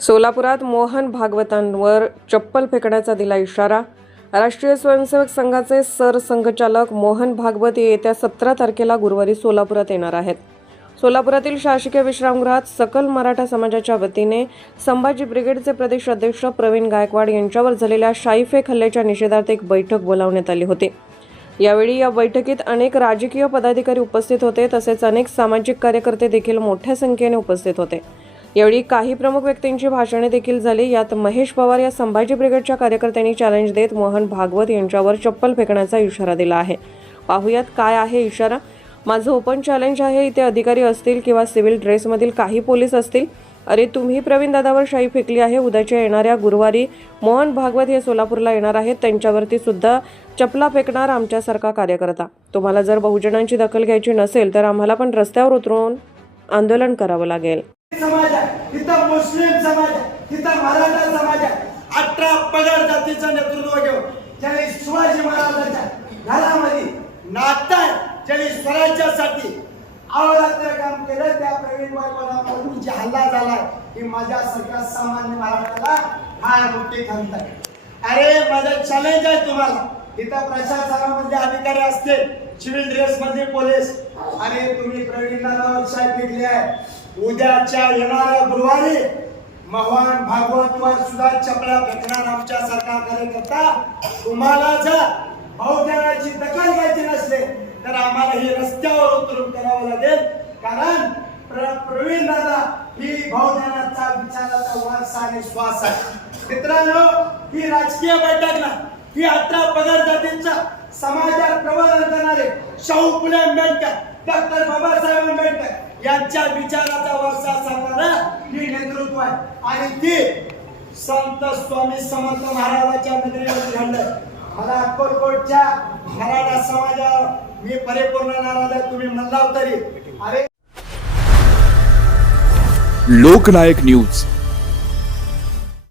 सोलापुरात मोहन भागवतांवर चप्पल फेकण्याचा दिला इशारा. राष्ट्रीय स्वयंसेवक संघाचे सरसंघचालक मोहन भागवत हे येत्या सतरा तारखेला गुरुवारी सोलापुरात येणार आहेत. सोलापुरातील शासकीय विश्रामगृहात सकल मराठा समाजाच्या वतीने संभाजी ब्रिगेडचे प्रदेश अध्यक्ष प्रवीण गायकवाड यांच्यावर झालेल्या शाईफेक हल्ल्याच्या निषेधार्थ एक बैठक बोलावण्यात आली होती. यावेळी या बैठकीत अनेक राजकीय पदाधिकारी उपस्थित होते तसेच अनेक सामाजिक कार्यकर्ते देखील मोठ्या संख्येने उपस्थित होते. यावेळी काही प्रमुख व्यक्तींची भाषणे देखील झाली. यात महेश पवार या संभाजी ब्रिगेडच्या कार्यकर्त्यांनी चॅलेंज देत मोहन भागवत यांच्यावर चप्पल फेकण्याचा इशारा दिला आहे. पाहुयात काय आहे इशारा? माझं ओपन चॅलेंज आहे इथे अधिकारी असतील किंवा सिव्हिल ड्रेसमधील काही पोलीस असतील. अरे तुम्ही प्रवीण दादावर शाई फेकली आहे. उद्याच्या येणाऱ्या गुरुवारी मोहन भागवत हे सोलापूरला येणार आहेत. त्यांच्यावरती सुद्धा चपला फेकणार आमच्यासारखा कार्यकर्ता. तुम्हाला जर बहुजनांची दखल घ्यायची नसेल तर आम्हाला पण रस्त्यावर उतरून आंदोलन करावं लागेल. समाज आहे तिथं मुस्लिम समाज आहे तिथं मराठा समाज आहे. अठरा पगार जातीचं नेतृत्व घेऊन ज्यांनी शिवाजी महाराजांच्या घरामध्ये नातं आहे. ज्यांनी स्वराज्यासाठी अहोरात्र काम केलं. त्या प्रवीण वायपणावरून जे हल्ला झालाय ही माझ्यासारख्या सामान्य मराठाला फार मोठी खंत आहे. अरे माझं चॅलेंज आहे तुम्हाला. इथं प्रशासनामध्ये अधिकारी असते सिव्हिल ड्रेस मध्ये पोलीस अरे तुम्ही प्रवीणला साहेब फेकले आहे. उद्याच्या येणाऱ्या गुरुवारी महान भागवतवर सुद्धा चपला फेकणार आमच्या सरकार कार्यकर्ता तुम्हाला जर बहुजनाची दखल घ्यायची नसले तर आम्हाला ही रस्त्यावर उतरून करावं लागेल. कारण प्रवीण दादा ही बहुजनाचा विचाराचा वारसा आणि श्वास आहे. मित्रांनो ही राजकीय बैठक ना ही अठरा पगार जातींच्या समाजात प्रबोधन करणारे शाहू फुले आंबेडकर डॉक्टर बाबासाहेब यांच्या विचाराचा वारसा सांगणारा ही नेतृत्व आहे. आणि ती संत स्वामी समर्थ महाराजाच्या नगरीवर घडलं मला अक्कलकोटच्या मराठा समाजावर मी परिपूर्ण नाराज आहे तुम्ही म्हणला तरी. अरे लोकनायक न्यूज.